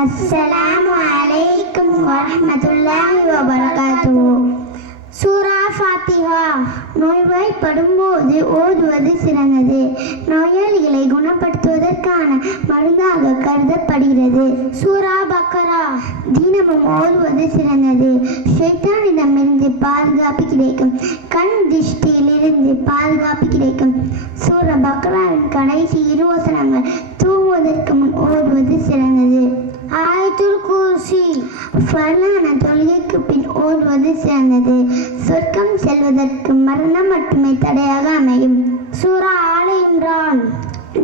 அஸ்ஸலாமு அலைக்கும் வரஹ்மத்துல்லாஹி வபரகாத்துஹு. சூரா ஃபாத்திஹா. நோய்வாய்ப்படும் போது ஓதுவது சிறந்தது. நோயாளிகளை குணப்படுத்துவதற்கான மருந்தாக கருதப்படுகிறது. சூரா பக்கரா. தினமும் ஓதுவது சிறந்தது. ஷைத்தானிடமிருந்து பாதுகாப்பு கிடைக்கும். கண் திருஷ்டியிலிருந்து பாதுகாப்பு கிடைக்கும். சூரா பக்கராவின் கடைசி 2 வசனங்கள் தூங்குவதற்கு முன் ஓதுவது சிறந்தது. ஆயத்துல் குர்சி. ஃபர்லான தொழுகைக்கு பின் ஓதுவது சிறந்தது. சொர்க்கம் செல்வதற்கு மரணம் மட்டுமே தடையாக அமையும். சூரா ஆல இம்ரான்.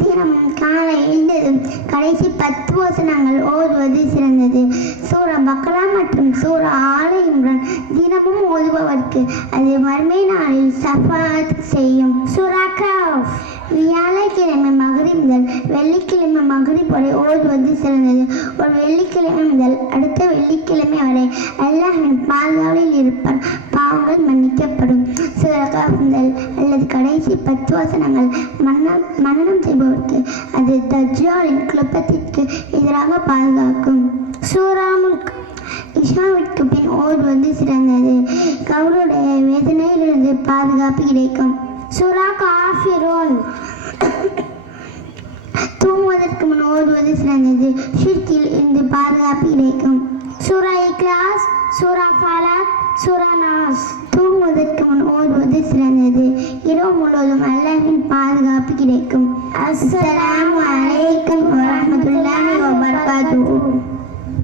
தினமும் காலை எழுந்ததும் கடைசி 10 வசனங்கள் ஓதுவது சிறந்தது. சூரா பக்ரா மற்றும் சூரா ஆல இம்ரான் தினமும் ஓதுபவருக்கு அது மறுமை நாளில் ஷஃபாஅத் செய்யும். சூரா கஹ்ஃப். வியாழக்கிழமை மக்ரிப் முதல் வெள்ளிக்கிழமை மக்ரிப் வரை ஓதுவது சிறந்தது. ஒரு வெள்ளிக்கிழமை முதல் அடுத்த வெள்ளிக்கிழமை வரை அல்லாஹ்வின் பாதுகாவலில் இருப்பார். பாவங்கள் மன்னிக்கப்படும். சூரா கஹ்ஃப் முதல் அல்லது கடைசி 10 வசனங்கள் மனனம் செய்பவருக்கு அது தஜ்ஜாலின் குழப்பத்திற்கு எதிராக பாதுகாக்கும். சூரா முல்க். இஷாவிற்கு பின் ஓதுவது சிறந்தது. கபருடைய வேதனையிலிருந்து பாதுகாப்பு கிடைக்கும். சூரா காஃபிரூன். தூங்குவதற்கு முன் ஓதுவது சிறந்தது. ஷிர்கில் இருந்து பாதுகாப்பு கிடைக்கும். சூரா இக்லாஸ், சூரா ஃபலக், சூரா நாஸ். தூங்குவதற்கு முன் ஓதுவது சிறந்தது. இரவு முழுவதும் அல்லாஹ்வின் பாதுகாப்பு கிடைக்கும். அஸ்ஸலாமு அலைக்கும் வரஹ்மத்துல்லாஹி வபரகாத்துஹு.